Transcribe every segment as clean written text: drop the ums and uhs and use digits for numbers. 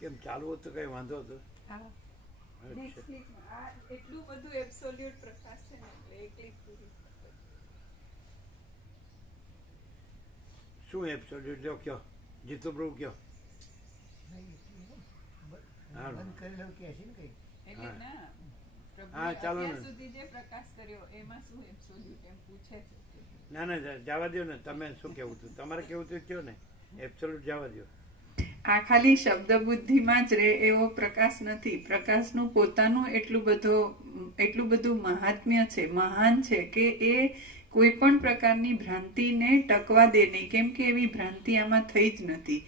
કેમ ચાલુ હતું કઈ વાંધો હતો? એટલું બધું એબ્સોલ્યુટ પ્રકાશ છે ને એટલે એક ક્લિક પૂરી. શું એબ્સોલ્યુટ લ્યો કયો? જીતુ પ્રભુ કયો? એટલે ના હા, ચાલો ને. અત્યાર સુધી જે પ્રકાશ કર્યો એમાં શું એબ્સોલ્યુટ એમ પૂછે છે. ના ના જવા દો ને. તમે શું કેવું હતું? તમારે કેવું હતું કયો ને. એબ્સોલ્યુટ જવા દો. આ ખાલી શબ્દ બુદ્ધિમાં જ રહે એવો પ્રકાશ નથી. પ્રકાશનું પોતાનું એટલું બધું મહાત્મ્ય છે, મહાન છે કે એ કોઈ પણ પ્રકારની ભ્રાંતિને ટકવા દે નહીં. કેમ કે એવી ભ્રાંતિ આમાં થઈ જ નથી.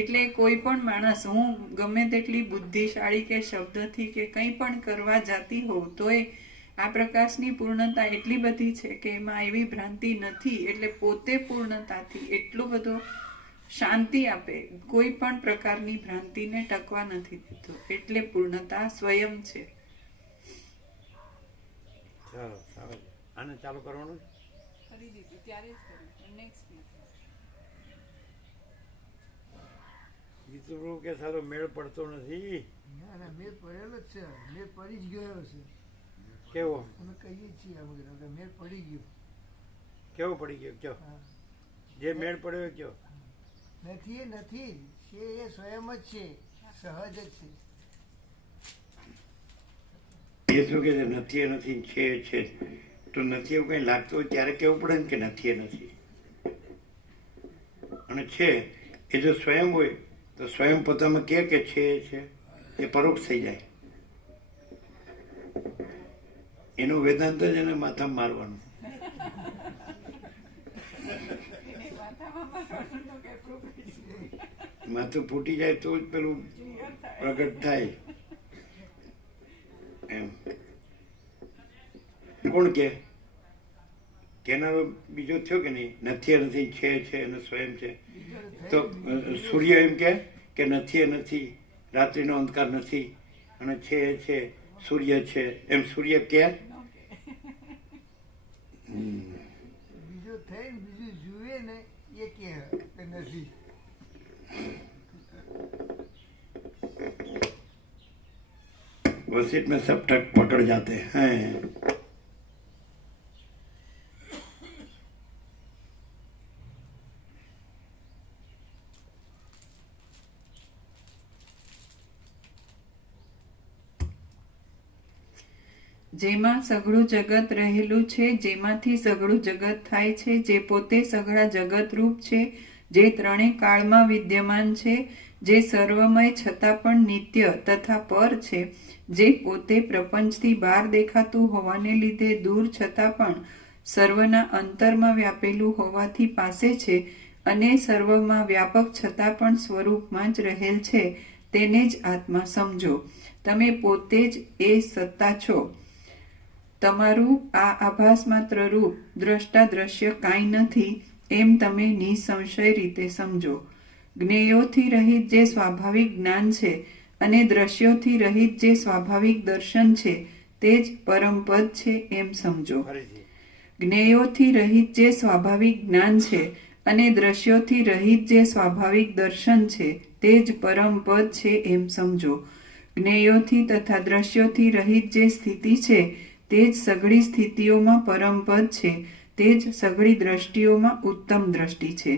એટલે કોઈ પણ માણસ, હું ગમે તેટલી બુદ્ધિશાળી કે શબ્દથી કે કંઈ પણ કરવા જાતી હોઉં તોય આ પ્રકાશની પૂર્ણતા એટલી બધી છે કે એમાં એવી ભ્રાંતિ નથી. એટલે પોતે પૂર્ણતાથી એટલો બધો શાંતિ આપે, કોઈ પણ પ્રકારની ભ્રાંતિને ટકવા નથી દેતો. એટલે પૂર્ણતા સ્વયં છે. ચાલો ચાલો, આને ચાલુ કરવાનું. કરી દીધું ત્યારે જ કર્યું. નેક્સ્ટ જીતુ પ્રભુ કે સારો મેળ પડતો નથી. ના ના, મેળ પડેલો જ છે. મેળ પડી જ ગયો છે. કેવો? અમે કહીએ છીએ આ વગર મેળ પડી ગયો. કેવો પડી ગયો કયો? જે મેળ પડ્યો કયો? નથી એ નથી છે, એ સ્વયં જ છે, સહજ જ છે. એ શું કે છે? નથી એ નથી, છે એ છે. તો નથી એવું કઈ લાગતું હોય ત્યારે કેવું પડે ને કે નથી એ નથી. અને છે એ જો સ્વયં હોય તો સ્વયં પોતામાં કે છે એ છે, એ પરોક્ષ થઈ જાય. એનું વેદાંત જ એને માથામાં મારવાનું. માથું ફૂટી જાય તો જ પેલું પ્રગટ થાય. એમ કોણ કે કેનારો બીજો થયો કે નહીં? નથી એ નથી, છે અને સ્વયં છે. તો સૂર્ય એમ કે નથી એ નથી, રાત્રિનો અંધકાર નથી, અને છે એ છે, સૂર્ય છે. એમ સૂર્ય કે બીજો થઈને બીજું જુએ ને એ કે નથી. बस में सब ठग पकड़ जाते हैं. જેમાં સઘળું જગત રહેલું છે, જેમાંથી સઘળું જગત થાય છે, જે પોતે સઘળા જગત રૂપ છે, જે ત્રણેય કાળમાં વિદ્યમાન છે, જે સર્વમય છતાં પણ નિત્ય તથા પર છે, જે પોતે પ્રપંચથી બહાર દેખાતું હોવાને લીધે દૂર છતાં પણ સર્વના અંતરમાં વ્યાપેલું હોવાથી પાસે છે, અને સર્વમાં વ્યાપક છતાં પણ સ્વરૂપમાં જ રહેલ છે, તેને જ આત્મા સમજો. તમે પોતે જ એ સત્તા છો. તમારું આ આભાસ માત્ર રૂપ, દ્રષ્ટા દ્રશ્ય કાંઈ નથી એમ તમે નિસંશય રીતે સમજો. જ્ઞેયોથી રહિત જે સ્વાભાવિક જ્ઞાન છે અને દ્રશ્યોથી રહિત જે સ્વાભાવિક દર્શન છે તે જ પરમપદ છે એમ સમજો. જ્ઞેયોથી રહિત જે સ્વાભાવિક જ્ઞાન છે અને દ્રશ્યોથી રહિત જે સ્વાભાવિક દર્શન છે તે જ પરમપદ છે એમ સમજો. જ્ઞેયોથી તથા દ્રશ્યોથી રહિત જે સ્થિતિ છે તે જ સઘળી સ્થિતિઓમાં પરમપદ છે, તે જ સઘળી દ્રષ્ટિઓમાં ઉત્તમ દ્રષ્ટિ છે,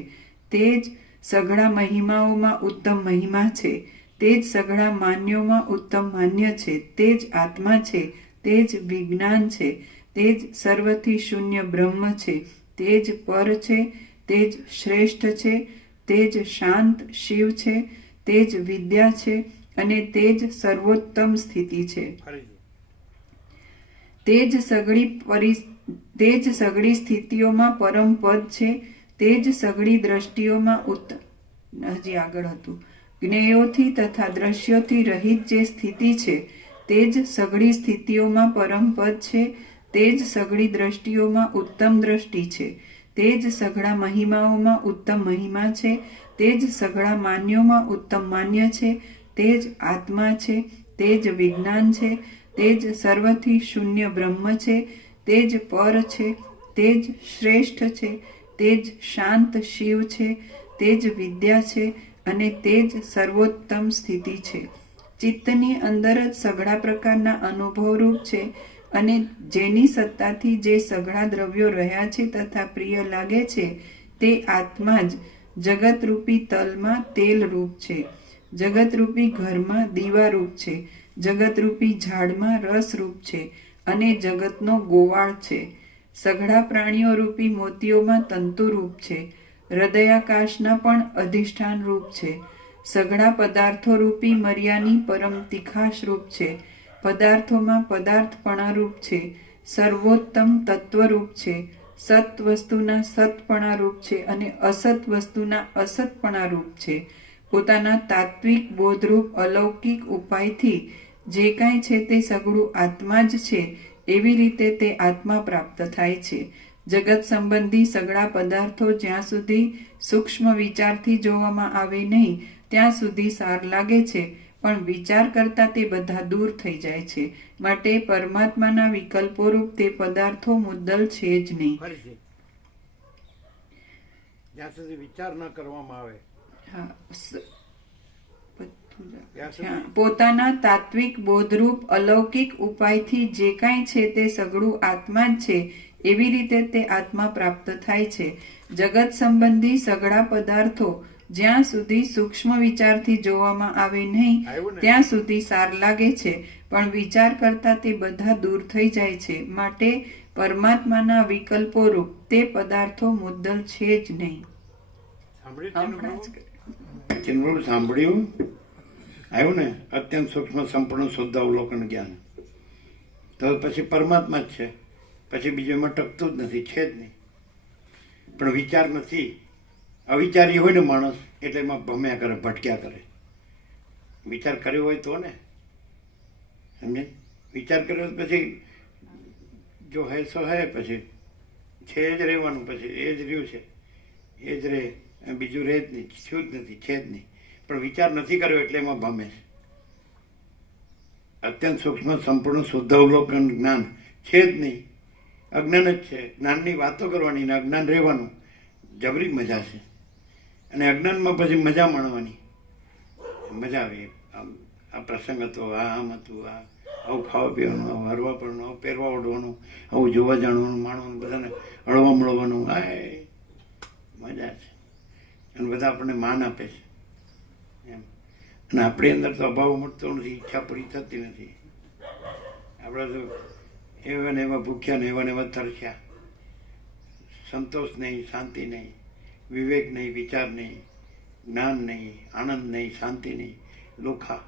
તે જ સઘળા મહિમાઓમાં ઉત્તમ મહિમા છે, તે જ સઘળા માન્યોમાં ઉત્તમ માન્ય છે, તે જ આત્મા છે, તે જ વિજ્ઞાન છે, તે જ સર્વથી શૂન્ય બ્રહ્મ છે, તે જ પર છે, તે જ શ્રેષ્ઠ છે, તે જ શાંત શિવ છે, તે જ વિદ્યા છે, અને તે જ સર્વોત્તમ સ્થિતિ છે. તે જ સઘળી સ્થિતિઓમાં પરમ પદ છે, તે જ સઘળી દ્રષ્ટિઓમાં હજી આગળ હતું. જ્ઞેયોથી તથા દ્રશ્યોથી રહિત જે સ્થિતિ છે તે જ સઘળી સ્થિતિઓમાં પરમ પદ છે, તે જ સઘળી દ્રષ્ટિઓમાં ઉત્તમ દ્રષ્ટિ છે, તે જ સઘળા મહિમાઓમાં ઉત્તમ મહિમા છે, તે જ સઘળા માન્યોમાં ઉત્તમ માન્ય છે, તે જ આત્મા છે, તે જ વિજ્ઞાન છે, તે જ સર્વથી શૂન્ય બ્રહ્મ છે, તે જ પર છે, તે જ શ્રેષ્ઠ છે, તે જ શાંત શિવ છે, તે જ વિદ્યા છે, અને તે જ સર્વોત્તમ સ્થિતિ છે. ચિત્તની અંદર જ સઘળા પ્રકારના અનુભવરૂપ છે અને જેની સત્તાથી જે સઘળા દ્રવ્યો રહ્યા છે તથા પ્રિય લાગે છે તે આત્મા જ જગતરૂપી તલમાં તેલ રૂપ છે, જગતરૂપી ઘરમાં દીવારૂપ છે, જગતરૂપી ઝાડમાં રસ રૂપ છે અને જગતનો ગોવાળ છે. સઘળા પ્રાણીઓ રૂપી મોતીઓમાં તંતુરૂપ છે, હૃદયાકાશના પણ અધિષ્ઠાન રૂપ છે. સઘળા પદાર્થો રૂપી મર્યાની પરમ તીખાશ રૂપ છે, પદાર્થોમાં પદાર્થપણા રૂપ છે, સર્વોત્તમ તત્વરૂપ છે, સત વસ્તુના સતપણા રૂપ છે અને અસત વસ્તુના અસતપણા રૂપ છે. પોતાના તાત્વિક બોધરૂપ અલૌકિક ઉપાયથી જે કાંઈ છે તે સઘળું આત્મા જ છે એવી રીતે તે આત્મા પ્રાપ્ત થાય છે. જગત સંબંધી સઘળા પદાર્થો જ્યાં સુધી સૂક્ષ્મ વિચારથી જોવામાં આવે નહીં ત્યાં સુધી સાર લાગે છે, પણ વિચાર કરતા તે બધા દૂર થઈ જાય છે. માટે પરમાત્માના વિકલ્પોરૂપ તે પદાર્થો મુદ્દલ છે જ નહીં. ફરીથી જ્યાં સુધી વિચાર ન કરવામાં આવે પોતાના તાત્વિક બોધરૂપ અલૌકિક ઉપાયથી જે કાંઈ છે તે સઘળું આત્મા જ છે એવી રીતે તે આત્મા પ્રાપ્ત થાય છે. જગત સંબંધી સઘળા પદાર્થો જ્યાં સુધી સૂક્ષ્મ વિચારથી જોવામાં આવે નહીં ત્યાં સુધી સાર લાગે છે, પણ વિચાર કરતા તે બધા દૂર થઈ જાય છે. માટે પરમાત્માના વિકલ્પોરૂપ તે પદાર્થો મુદ્દલ છે જ નહીં. સાંભળ્યું આવ્યું ને? અત્યંત સૂક્ષ્મ સંપૂર્ણ શુદ્ધ અવલોકન જ્ઞાન. તો પછી પરમાત્મા જ છે, પછી બીજું એમાં ટકતું જ નથી, છે જ નહીં. પણ વિચાર નથી. અવિચારી હોય ને માણસ એટલે એમાં ભમ્યા કરે, ભટક્યા કરે. વિચાર કર્યો હોય તો ને, સમજે? વિચાર કર્યો પછી જો હે સો હે, પછી છે જ રહેવાનું, પછી એ જ રહ્યું છે, એ જ રહે, બીજું રહે જ નહીં, થયું જ નથી, છે જ નહીં. પણ વિચાર નથી કર્યો એટલે એમાં ભમે છે. અત્યંત સૂક્ષ્મ સંપૂર્ણ શુદ્ધ અવલોકન જ્ઞાન છે જ નહીં, અજ્ઞાન જ છે. જ્ઞાનની વાતો કરવાની ને અજ્ઞાન રહેવાનું જબરી મજા છે. અને અજ્ઞાનમાં પછી મજા માણવાની, મજા આવે. આ પ્રસંગ હતો, આમ હતું, આવું ખાવા પીવાનું, આવું હરવા પડવાનું, આવું પહેરવા ઓઢવાનું, આવું જોવા જાણવાનું, માણવાનું, બધાને હળવા મળવાનું, આ મજા છે. અને બધા આપણને માન આપે છે એમ. અને આપણી અંદર તો અભાવ મળતો નથી, ઈચ્છા પૂરી થતી નથી. આપણે તો એવા ને એવા ભૂખ્યા ને એવા ને એવા તરસ્યા. સંતોષ નહીં, શાંતિ નહીં, વિવેક નહીં, વિચાર નહીં, જ્ઞાન નહીં, આનંદ નહીં, શાંતિ નહીં, લોખા.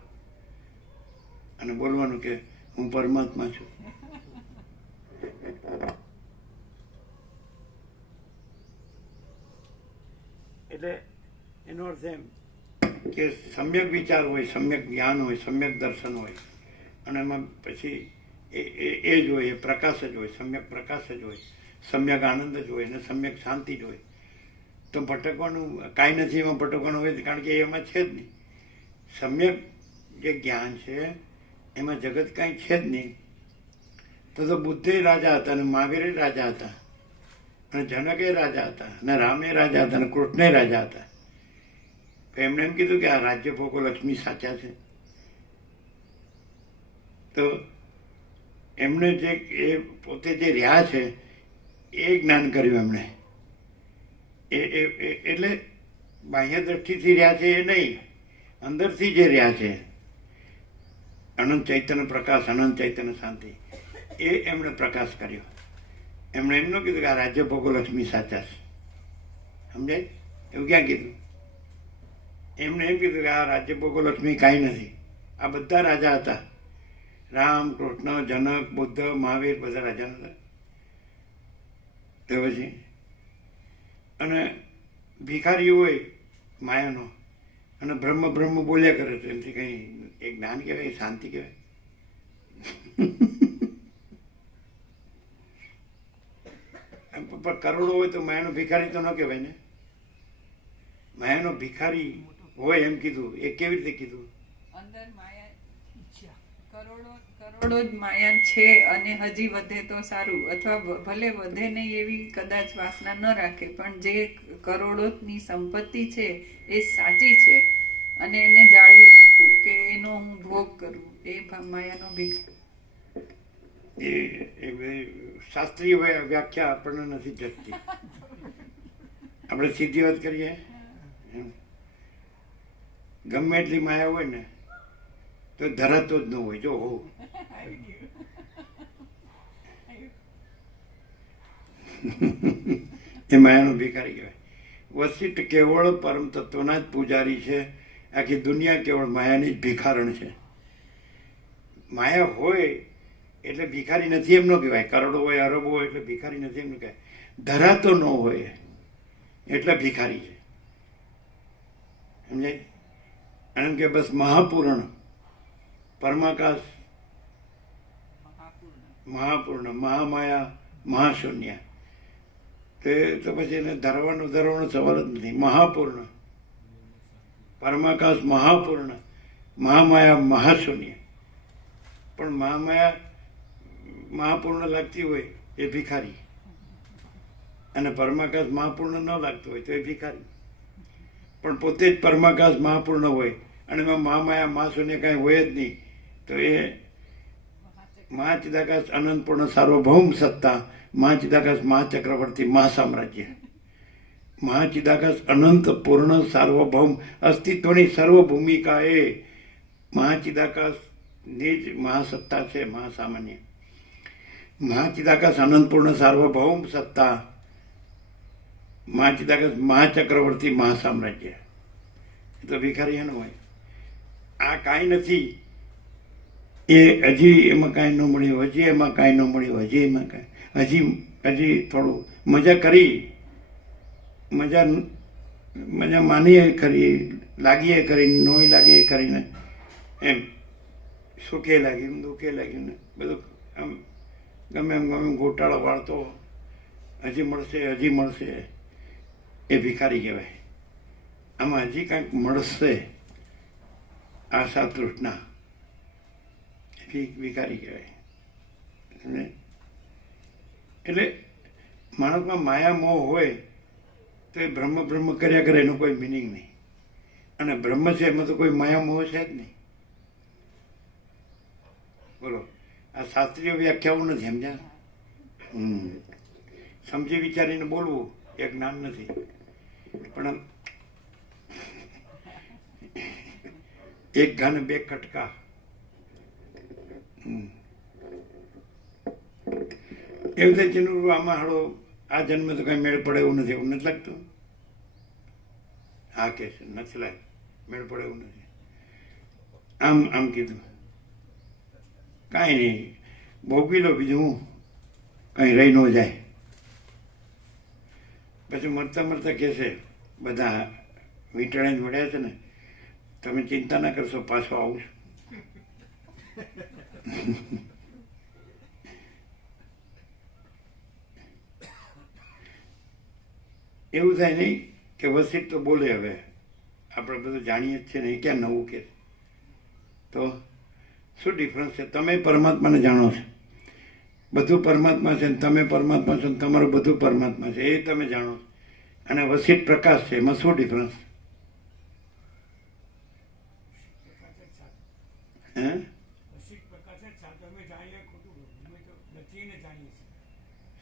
અને બોલવાનું કે હું પરમાત્મા છું. એટલે એનો અર્થ એમ કે સમ્યક વિચાર હોય, સમ્યક જ્ઞાન હોય, સમ્યક દર્શન હોય, અને એમાં પછી એ જ હોય, એ પ્રકાશ જ હોય, સમ્યક પ્રકાશ જ હોય, સમ્યક આનંદ જ હોય અને સમ્યક શાંતિ જ હોય. તો ભટકવાનું કાંઈ નથી એમાં ભટકવાનું હોય, કારણ કે એમાં છે જ નહીં. સમ્યક જે જ્ઞાન છે એમાં જગત કાંઈ છે જ નહીં. તો બુદ્ધે રાજા હતા અને મહાવીરે રાજા હતા અને જનકે રાજા હતા અને રામે રાજા હતા અને કૃષ્ણે રાજા હતા. એમણે એમ કીધું કે આ રાજ્ય ભોગો લક્ષ્મી સાચા છે. તો એમણે જે એ પોતે જે રહ્યા છે એ જ્ઞાન કર્યું એમણે. એટલે બાહ્ય દ્રષ્ટિથી રહ્યા છે એ નહીં, અંદરથી જે રહ્યા છે અનંત ચૈતન્ય પ્રકાશ, અનંત ચૈતન્ય શાંતિ, એ એમણે પ્રકાશ કર્યો. એમણે એમ ન કીધું કે આ રાજ્ય ભોગો લક્ષ્મી સાચા છે. સમજાય? એવું ક્યાં કીધું? એમણે એમ કીધું કે આ રાજ્ય ભોગો લક્ષ્મી કાંઈ નથી. આ બધા રાજા હતા, રામ, કૃષ્ણ, જનક, બુદ્ધ, મહાવીર, બધા રાજા હતા. તો પછી અને ભિખારી હોય માયાનો અને બ્રહ્મ બ્રહ્મ બોલ્યા કરે તો એમથી કંઈ એ જ્ઞાન કહેવાય, શાંતિ કહેવાય? પણ કરોડો હોય તો માયાનો ભિખારી તો ન કહેવાય ને. માયાનો ભિખારી હોય એમ કીધું. એ કેવી રીતે કીધું? અંદર માયા કરોડો જ માયા છે અને હજી વધે તો સારું, અથવા ભલે વધે નહીં એવી કદાચ વાસના ન રાખે, પણ જે કરોડોની સંપત્તિ છે એ સાચી છે અને એને જાળવી રાખવું કે એનો હું ભોગ કરું, એ માયાનો ભીખ. એ બધી શાસ્ત્રીય વ્યાખ્યા આપણને નથી જતી. આપણે સીધી વાત કરીએ, ગમે એટલી માયા હોય ને તો ધરાતો જ ન હોય. જો હોવું એ માયાનો ભિખારી કહેવાય. વશિષ્ઠ કેવળ પરમ તત્વના જ પૂજારી છે. આખી દુનિયા કેવળ માયાની જ ભિખારણ છે. માયા હોય એટલે ભિખારી નથી એમ ન કહેવાય. કરોડો હોય, અરબો હોય એટલે ભિખારી નથી એમ ન કહેવાય. ધરાતો ન હોય એટલે ભિખારી છે. સમજાય? એમ કે બસ મહાપૂર્ણ, પરમાકાશ, મહાપૂર્ણ, મહામાયા, મહાશૂન્ય, તો પછી એને ધરવાનો સવાલ જ નથી. મહાપૂર્ણ, પરમાકાશ, મહાપૂર્ણ, મહામાયા, મહાશૂન્ય. પણ મહામાયા મહાપૂર્ણ લાગતી હોય એ ભિખારી, અને પરમાકાશ મહાપૂર્ણ ન લાગતું હોય તો એ ભિખારી. પણ પોતે જ પરમાકાશ મહાપૂર્ણ હોય અને એમાં મહામાયા મહાશૂન્ય કાંઈ હોય જ નહીં, તો એ મહાચિદાકાશ અનંતપૂર્ણ સાર્વભૌમ સત્તા, મહાચિદાકાશ મહાચક્રવર્તી મહાસામ્રાજ્ય. મહાચિદાકાશ અનંત પૂર્ણ સાર્વભૌમ અસ્તિત્વની સર્વ ભૂમિકા એ મહાચિદાકાશની જ મહાસત્તા છે, મહાસામાન્ય. મહાચિદાકાશ અનંતપૂર્ણ સાર્વભૌમ સત્તા, મહાચિદાકાશ મહાચક્રવર્તી મહાસામ્રાજ્ય. તો ભિખારી એનો હોય. આ કાંઈ નથી એ હજી એમાં કાંઈ ન મળ્યું, હજી એમાં કાંઈ ન મળ્યું, હજી એમાં કાંઈ, હજી થોડું મજા કરી, મજા માનીએ ખરી, લાગીએ ખરી, નોય લાગે એ ખરીને, એમ સુખે લાગ્યું, દુઃખે લાગ્યું ને બધું આમ ગમે એમ ગોટાળો વાળતો, હજી મળશે, એ ભિખારી કહેવાય. આમાં હજી કાંઈક મળશે, આશા તૃષ્ણા, ભિખારી કહેવાય. એટલે માણસમાં માયા મોહ હોય તો એ બ્રહ્મ કર્યા કરે, એનો કોઈ મિનિંગ નહીં. અને બ્રહ્મ છે એમાં તો કોઈ માયા મોહ છે જ નહીં. બોલો, આ શાસ્ત્રીય વ્યાખ્યાઓ નથી, સમજ્યા? સમજી વિચારીને બોલવું એ જ્ઞાન નથી. પણ એક ઘાને બે કટકા. એવું થાય છે આમાં હાડો આ જન્મ તો કઈ મેળ પડે એવું નથી, એવું નથી લાગતું? હા કે છે, નથી લાગ, મેળ પડે એવું નથી. આમ કીધું, કાંઈ નહીં, ભોગવી લો, બીજું હું, કઈ રહી ન જાય. પછી મરતા કે છે બધા વીંટણે જ મળ્યા છે ને, તમે ચિંતા ના કરશો, પાછો આવું છું. એવું થાય નહીં કે વસિષ્ઠ તો બોલે, હવે આપણે બધું જાણીએ જ છે ને, ક્યાં નવું કે. તો શું ડિફરન્સ છે? તમે પરમાત્માને જાણો છો, બધું પરમાત્મા છે, તમે પરમાત્મા છો, તમારું બધું પરમાત્મા છે, એ તમે જાણો છો. અને વસિષ્ઠ પ્રકાશ છે, એમાં શું ડિફરન્સ? હે?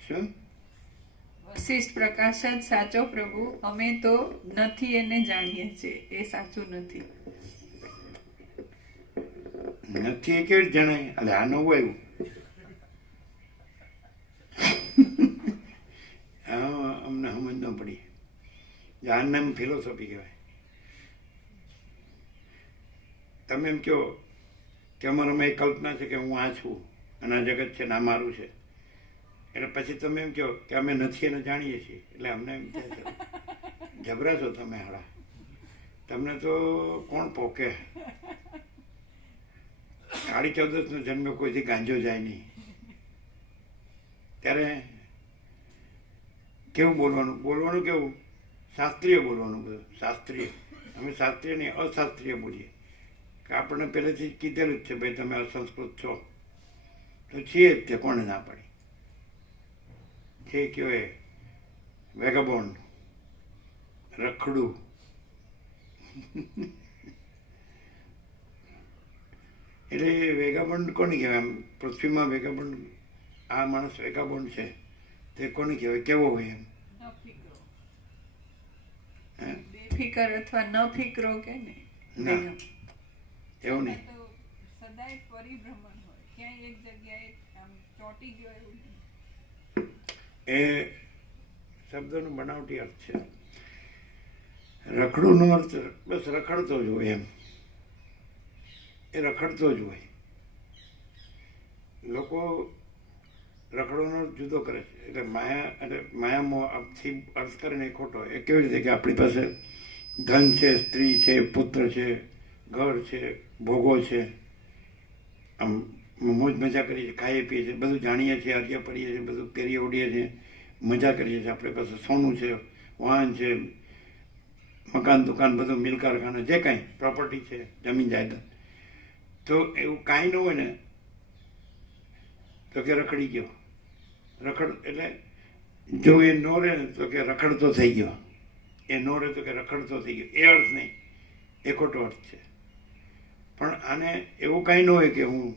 શું? વશિષ્ઠ પ્રકાશ જ સાચો પ્રભુ, અમે તો નથી એને જાણીએ છીએ, એ સાચું નથી. નથી એ કેવી જણાય? એટલે આ નવું આવ્યું. હા, અમને સમજ ન પડી. આ નામ ફિલોસોફી કહેવાય. તમે એમ કહો કે અમારામાં એક કલ્પના છે કે હું આ છું અને આ જગત છે ને આ મારું છે, એટલે પછી તમે એમ કહો કે અમે નથી એને જાણીએ છીએ, એટલે અમને એમ થાય છે જબરા છો તમે હાડા, તમને તો કોણ પોકે. કાળી ચૌદસનો જન્મ કોઈથી ગાંજો જાય નહીં. ત્યારે કેવું બોલવાનું કેવું? શાસ્ત્રીય બોલવાનું, બધું શાસ્ત્રીય. અમે શાસ્ત્રીય નહીં, અશાસ્ત્રીય બોલીએ. કે આપણને પહેલેથી જ કીધેલું જ છે ભાઈ તમે અસંસ્કૃત છો, તો છીએ જ તે, કોણે ના પાડી. જે કયો એ વેગાબોન્ડ, રખડું, એટલે વેગાબોન્ડ કોને કહેવાય? આમ પૃથ્વીમાં વેગાબોન્ડ, આ માણસ વેગાબોન્ડ છે તે કોને કહેવાય? કેવો હોય એમ? બેફિકર અથવા ન ફિકરો કે ને ના, એવું નહીં. સદાય પરિભ્રમણ હોય, ક્યાંય એક જગ્યાએ આમ ચોંટી ગયો એવું નહીં. એ શબ્દનો બનાવટી અર્થ છે. રખડુંનો અર્થ બસ રખડતો જ હોય એમ, એ રખડતો જ હોય. લોકો રખડવાનો જુદો કરે છે, એટલે માયા અને માયાથી અર્થ કરે ને એ ખોટો. એ કેવી રીતે કે આપણી પાસે ધન છે, સ્ત્રી છે, પુત્ર છે, ઘર છે, ભોગો છે, આમ મોજ મજા કરીએ છીએ, ખાઈએ પીએ છીએ, બધું જાણીએ છીએ, હરિયા પડીએ છીએ, બધું પહેરીએ ઓડીએ છીએ, મજા કરીએ છીએ. આપણી પાસે સોનું છે, વાહન છે, મકાન દુકાન, બધું મિલ કારખાના, જે કાંઈ પ્રોપર્ટી છે, જમીન જાયદાદ. તો એવું કાંઈ ન હોય ને તો કે રખડી ગયો. રખડ એટલે જો એ ન રહે ને તો કે રખડતો થઈ ગયો, એ ન રહે તો કે રખડતો થઈ ગયો. એ અર્થ નહીં, એ ખોટો અર્થ છે. પણ આને એવું કાંઈ ન હોય કે હું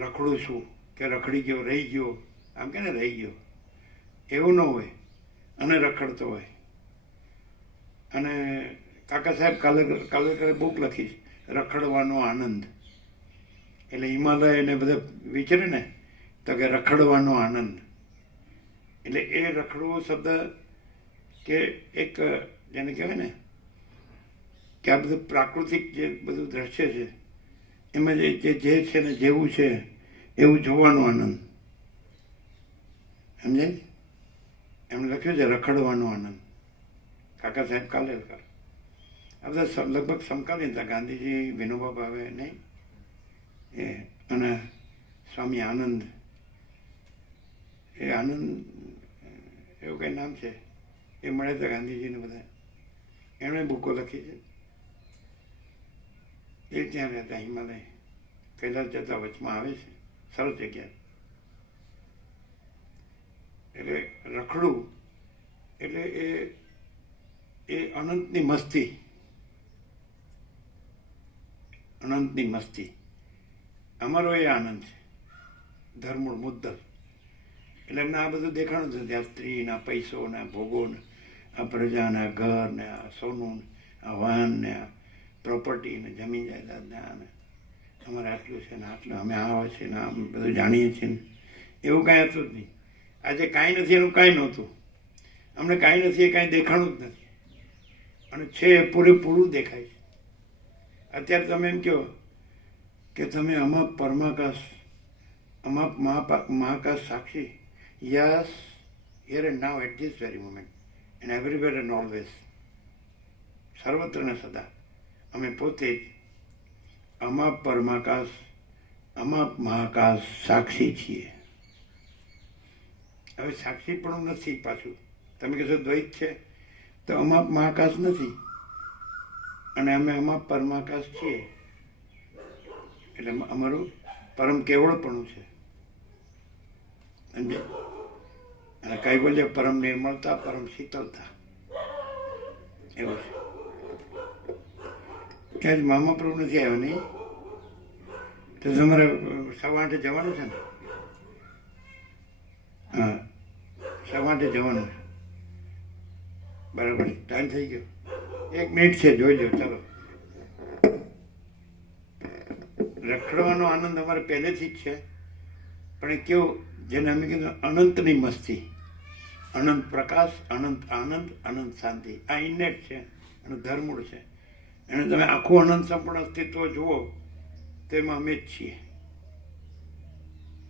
રખડું છું કે રખડી ગયો, રહી ગયો, આમ કે ને રહી ગયો, એવું ન હોય. અને રખડતો હોય. અને કાકા સાહેબ કાલે બુક લખી રખડવાનો આનંદ, એટલે હિમાલય એને બધા વિચારે ને તો કે રખડવાનો આનંદ. એટલે એ રખડવો શબ્દ કે એક જેને કહેવાય ને કે આ બધું પ્રાકૃતિક જે બધું દ્રશ્ય છે એમાં જે છે ને જેવું છે એવું જોવાનો આનંદ. સમજાય? એમને લખ્યું છે રખડવાનો આનંદ, કાકા સાહેબ કાલેલકર. આ બધા લગભગ સમકાલીન હતા. ગાંધીજી, વિનોબા ભાવે નહીં એ, અને સ્વામી આનંદ, એ આનંદ એવું કંઈ નામ છે, એ મળ્યા હતા ગાંધીજીને બધા. એમણે બુકો લખી છે. એ ત્યાં રહેતા હિમાલય, કૈલાસ જતા વચમાં આવે છે, સરસ જગ્યા. એટલે રખડું એટલે એ અનંતની મસ્તી, અનંતની મસ્તી. અમારો એ આનંદ છે, ધર્મૂળ મુદ્દલ. એટલે એમને આ બધું દેખાણું છે, ત્યાં સ્ત્રીના, પૈસોના, ભોગોના, આ પ્રજાના, ઘર ને, આ સોનું, આ વાહન ને, આ પ્રોપર્ટી ને, જમીન જાયદાદ ને, આ ને અમારે આટલું છે ને આટલું, અમે આવા છે ને આમ બધું જાણીએ છીએ ને, એવું કાંઈ હતું જ નહીં. આજે કાંઈ નથી એનું કાંઈ નહોતું. અમને કાંઈ નથી એ કાંઈ દેખાણું જ નથી, અને છે એ પૂરેપૂરું દેખાય છે. અત્યારે તમે એમ કહો કે તમે અમાપ પરમાકાશ, અમાપ મહાકાશ સાક્ષી. Yes, here and now, at this very moment, and everywhere and always, સર્વત્ર ને સદા અમે પોતે જ અમાપ પરમાકાશ, અમાપ મહાકાશ સાક્ષી છીએ. હવે સાક્ષી પણ નથી પાછું. તમે કહેશો દ્વૈત છે, તો અમાપ મહાકાશ નથી અને અમે અમાપ પરમાકાશ છીએ. એટલે અમારું પરમ કેવળપણું છે. સમજે? અને કૈવલ્ય પરમ નિર્મળતા, પરમ શીતળતા, એવું છે. ક્યાં જ મામા પ્રભુ નથી આવ્યો નહીં? તો તમારે 8:15 જવાનું છે ને? હા, 8:15 જવાનું છે. બરાબર, ટાઈમ થઈ ગયો. 1 મિનિટ છે, જોઈ લો. ચાલો. રખડવાનો આનંદ અમારે પહેલેથી જ છે, પણ એ કેવું, જેને અમે કીધું અનંતની મસ્તી, અનંત પ્રકાશ, અનંત આનંદ, અનંત શાંતિ. આ ઇનેટ છે અને ધર્મૂળ છે. અને તમે આખું અનંત સંપૂર્ણ અસ્તિત્વ જુઓ તો એમાં અમે જ છીએ.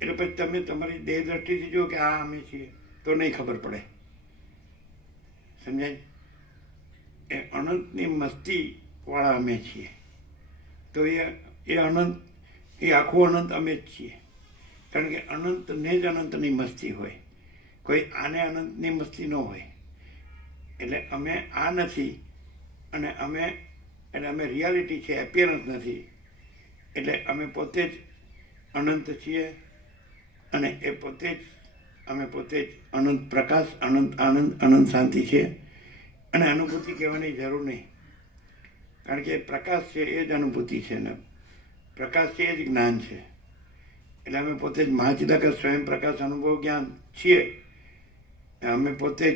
એટલે પછી તમે તમારી દેહ દ્રષ્ટિથી જુઓ કે આ અમે છીએ તો નહીં ખબર પડે. સમજાય? એ અનંતની મસ્તી વાળા અમે છીએ. તો એ અનંત, એ આખું અનંત અમે જ છીએ. કારણ કે અનંતને જ અનંતની મસ્તી હોય, કોઈ આને અનંતની મસ્તી ન હોય. એટલે અમે આ નથી, અને અમે રિયાલિટી છે, એપિયરન્સ નથી. એટલે અમે પોતે જ અનંત છીએ અને એ પોતે જ અમે પોતે જ અનંત પ્રકાશ, અનંત આનંદ, અનંત શાંતિ છે. અને અનુભૂતિ કહેવાની જરૂર નહીં, કારણ કે પ્રકાશ છે એ જ અનુભૂતિ છે ને પ્રકાશ છે એ જ જ્ઞાન છે. એટલે અમે પોતે જ મહાચિદાકાશ સ્વયં પ્રકાશ અનુભવ જ્ઞાન છીએ. हमें पोते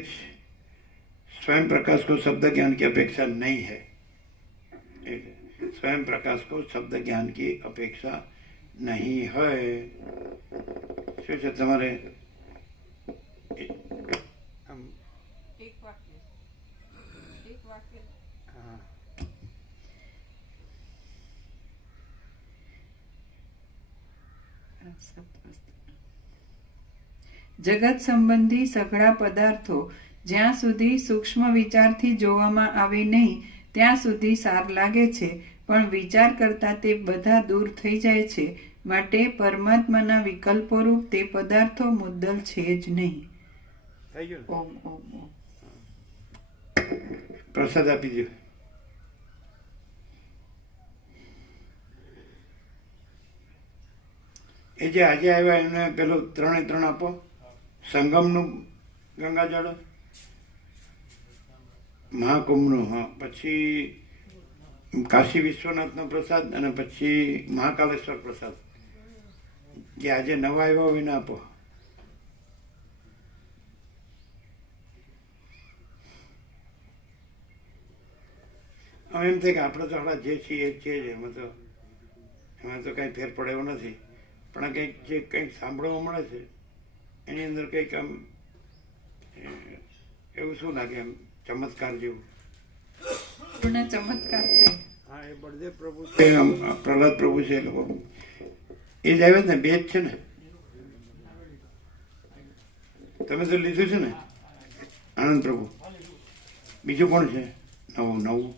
स्वयं प्रकाश को शब्द ज्ञान की अपेक्षा नहीं है. स्वयं प्रकाश को शब्द ज्ञान की अपेक्षा नहीं है. શું છે તમારે જગત સંબંધી સઘળા પદાર્થો જ્યાં સુધી સૂક્ષ્મ વિચારથી જોવામાં આવે નહીં ત્યાં સુધી સાર લાગે છે, પણ વિચાર કરતા તે બધા દૂર થઈ જાય છે. માટે પરમાત્માના વિકલ્પો રૂપ તે પદાર્થો મુદ્દલ છે જ નહીં. થઈ ગયું? ઓમ ઓમ ઓમ. પ્રસાદ આપી દો. એ જે આજે આવ્યા એને પેલું 3 આપો. સંગમનું ગંગાજળ, મહાકુંભનું, હા, પછી કાશી વિશ્વનાથનો પ્રસાદ અને પછી મહાકાલેશ્વર પ્રસાદ. જે આજે નવા આવ્યા હોય એને આપો. હવે એમ થાય કે આપણે તો આપણા જે છીએ એ છે જ, એમાં તો કંઈ ફેર પડે એવો નથી. પણ કંઈક જે કંઈક સાંભળવા મળે છે એની અંદર કંઈક આમ એવું શું લાગે, એમ ચમત્કાર જેવું. પૂર્ણ ચમત્કાર છે. હા, એ બળદેવ પ્રભુ છે, પ્રહલાદ પ્રભુ છે, એ લોકો એ જ આવ્યા ને, બે જ છે ને. તમે તો લીધું છે ને આનંદ પ્રભુ. બીજું કોણ છે નવું?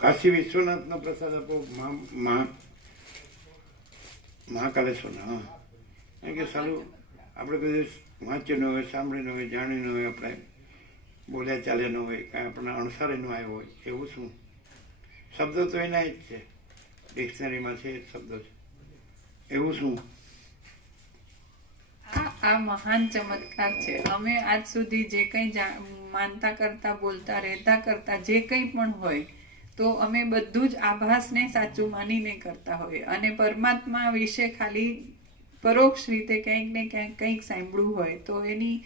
કાશી વિશ્વનાથનો પ્રસાદ આપો. મહાકાલેશ્વર. હા, એમ કે સારું આપણે કોઈ દિવસ વાંચ્યું ન હોય, સાંભળ્યું ન હોય, જાણ્યું ન હોય, આપણે બોલ્યા ચાલ્યા ન હોય, કાંઈ આપણને અણસારે ન આવ્યો હોય, એવું શું? શબ્દો તો એના જ છે, ડિક્શનરીમાં છે એ જ શબ્દો છે, એવું શું? આ મહાન ચમત્કાર છે. અમે આજ સુધી જે કંઈ માનતા કરતા, બોલતા, રહેતા કરતા જે કંઈ પણ હોય તો અમે બધું જ આભાસને સાચું માનીને કરતા હોય, અને પરમાત્મા વિશે ખાલી પરોક્ષ રીતે ક્યાંક ને ક્યાંક કંઈક સાંભળવું હોય તો એની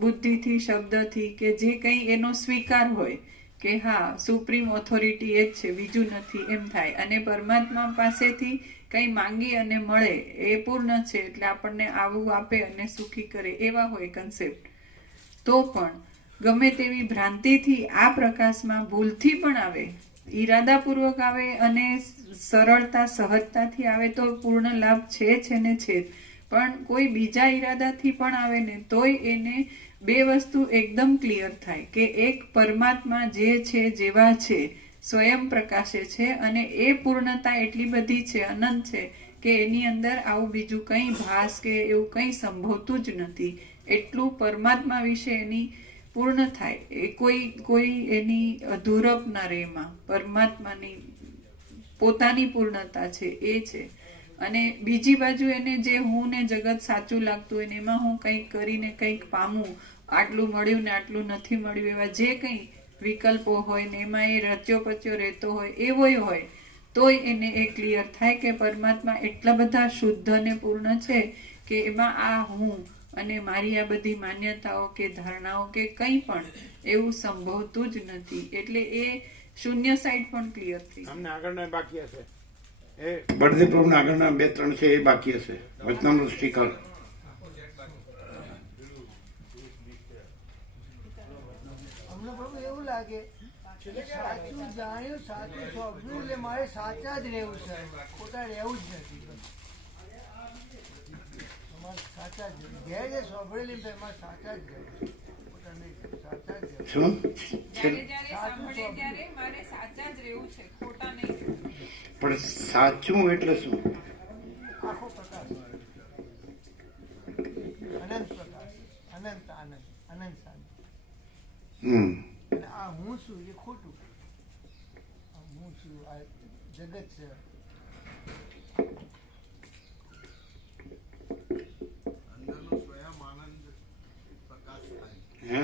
બુદ્ધિથી, શબ્દથી કે જે કંઈ એનો સ્વીકાર હોય કે હા સુપ્રીમ ઓથોરિટી એ જ છે, બીજું નથી, એમ થાય. અને પરમાત્મા પાસેથી કંઈ માંગી અને મળે એ પૂર્ણ છે, એટલે આપણને આવું આપે અને સુખી કરે, એવા હોય કન્સેપ્ટ. તો પણ ગમે તેવી ભ્રાંતિથી આ પ્રકાશમાં ભૂલથી પણ આવે, ઈરાદાપૂર્વક આવે અને સરળતા, સહજતાથી આવે તો પૂર્ણ લાભ છે ને છે. પણ કોઈ બીજા ઈરાદાથી પણ આવે ને તોય એને બે વસ્તુ એકદમ ક્લિયર થાય કે એક પરમાત્મા જે છે, જેવા છે, સ્વયં પ્રકાશે છે, અને એ પૂર્ણતા એટલી બધી છે, અનંત છે કે એની અંદર આવું બીજું કંઈ ભાસ કે એવું કંઈ સંભવતું જ નથી. એટલું પરમાત્મા વિશે એની પૂર્ણ થાય, એ કોઈ એની અધૂરપ ન રહે. એમાં પરમાત્માની પોતાની પૂર્ણતા છે એ છે. અને બીજી બાજુ એને જે હું ને જગત સાચું લાગતું હોય ને એમાં હું કંઈક કરીને કંઈક પામું, આટલું મળ્યું ને આટલું નથી મળ્યું, એવા જે કંઈ વિકલ્પો હોય ને એમાં એ રચ્યો પચ્યો રહેતો હોય, એવોય હોય તોય એને એ ક્લિયર થાય કે પરમાત્મા એટલા બધા શુદ્ધ અને પૂર્ણ છે કે એમાં આ હું અને મારી આ બધી માન્યતાઓ કે ધારણાઓ કે કંઈ પણ એવું સંભવતું જ નથી. એટલે એ શૂન્ય સાઈડ પણ ક્લિયર થઈ. અમને આગળના બાકી હશે, એ બળદેવ પ્રભુના આગળના 2-3 છે એ બાકી હશે. વચનામૃત સ્ટીકર અમને પ્રભુ એવું લાગે કે સાચું જાણ્યું, સાચું સોંપ્યું, એટલે મારે સાચા જ રહેવું છે, ખોટા રહેવું જ નથી. અમારે સાચા જ ઘેર જે સોંપડેલી એમાં સાચા જ રહેવું છે, ખોટા નહીં, સાચા જ રહેવું. શું પણ સાચું એટલે શું? આખો પ્રકાશ, અનંત પ્રકાશ, અનંત આનંદ, અનંત શાંતિ. અને આ હું છું એ ખોટું. હું છું, આ જગત છે. અંદરનો સ્વયં આનંદ પ્રકાશ થાય, હે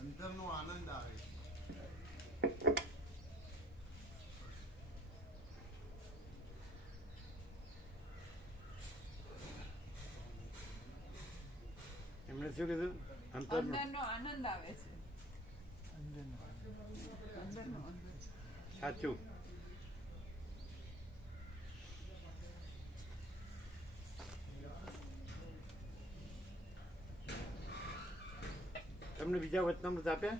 અંદરનો આનંદ આવે. એમણે શું કીધું? અંતરનો અંદરનો આનંદ આવે છે. અંદરનો અંદરનો આનંદ. સાચું. તમને બીજા વચનામૃત આપ્યા?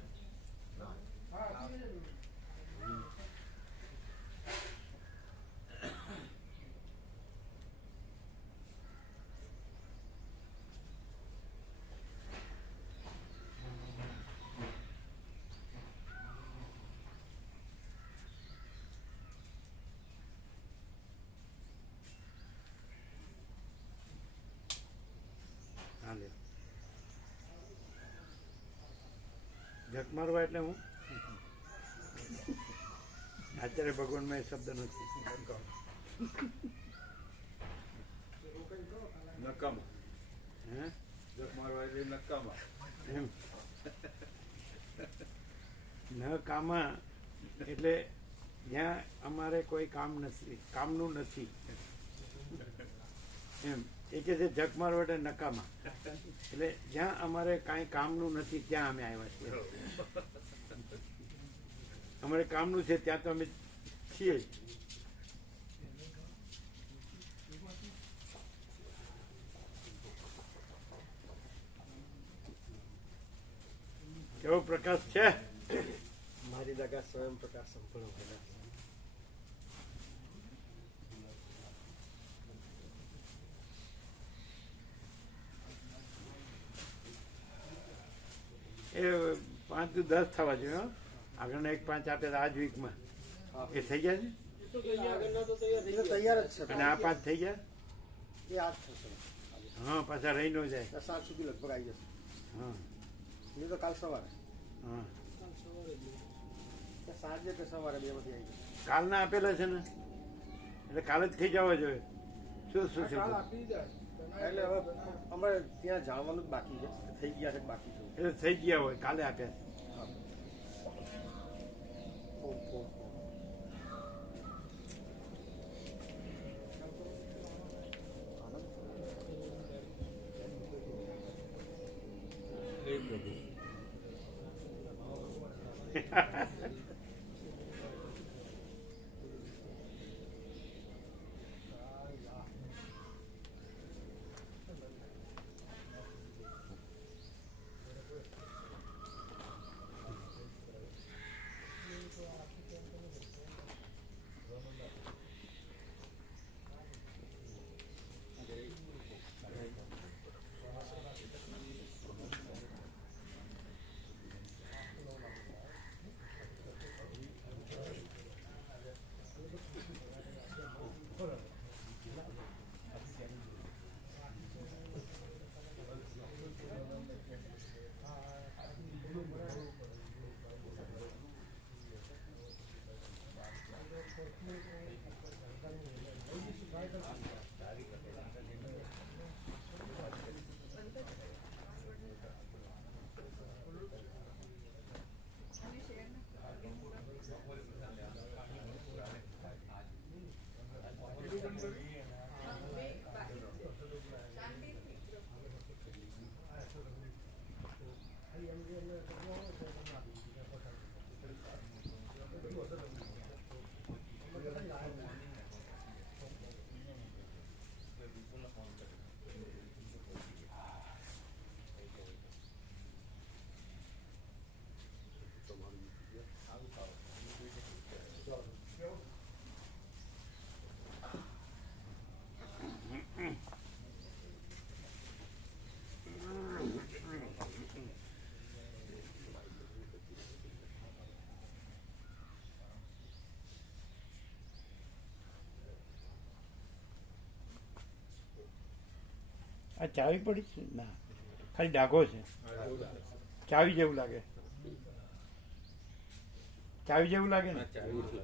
હા લે. જગ મારવા એટલે હું આચાર્ય ભગવાનમાં એ શબ્દ નથી. નકામા. હે જગ મારવા એટલે નકામા. એમ ન કામા એટલે જ્યાં અમારે કોઈ કામ નથી, કામનું નથી એમ. એ કે છે જગ મારવા એટલે નકામા, એટલે જ્યાં અમારે કાંઈ કામનું નથી ત્યાં અમે આવ્યા છીએ. અમારે કામનું છે ત્યાં તો અમે છીએ જ. કેવો પ્રકાશ છે? મારી જગા સ્વયં પ્રકાશ સંપૂર્ણ પ્રકાશ. એ 5 થી 10 થવા જોઈએ હો. આગળના 1 5 આપે આ જ વીકમાં એ થઈ ગયા છે આગળના તો તૈયાર જ છે. અને આ 5 થઈ ગયા. એ આજ થશે. હા પાછા રહી ન જાય. 7 સુધી લગભગ આવી જશે. હા એ તો કાલ સવારે. હા સાંજે કે સવારે બેમાંથી આવી જશે. કાલના આપેલા છે ને એટલે કાલે જ થઈ જવા જોઈએ. શું શું છે? એટલે હવે અમારે ત્યાં જાણવાનું જ બાકી છે. થઈ ગયા છે કે બાકી છે. એટલે થઈ ગયા હોય કાલે આપ્યા. ફોન. આ ચાવી પડી છે? ના, ખાલી ડાઘો છે. ચાવી જેવું લાગે. ચાવી જેવું લાગે ને અચ્છા એવું છે.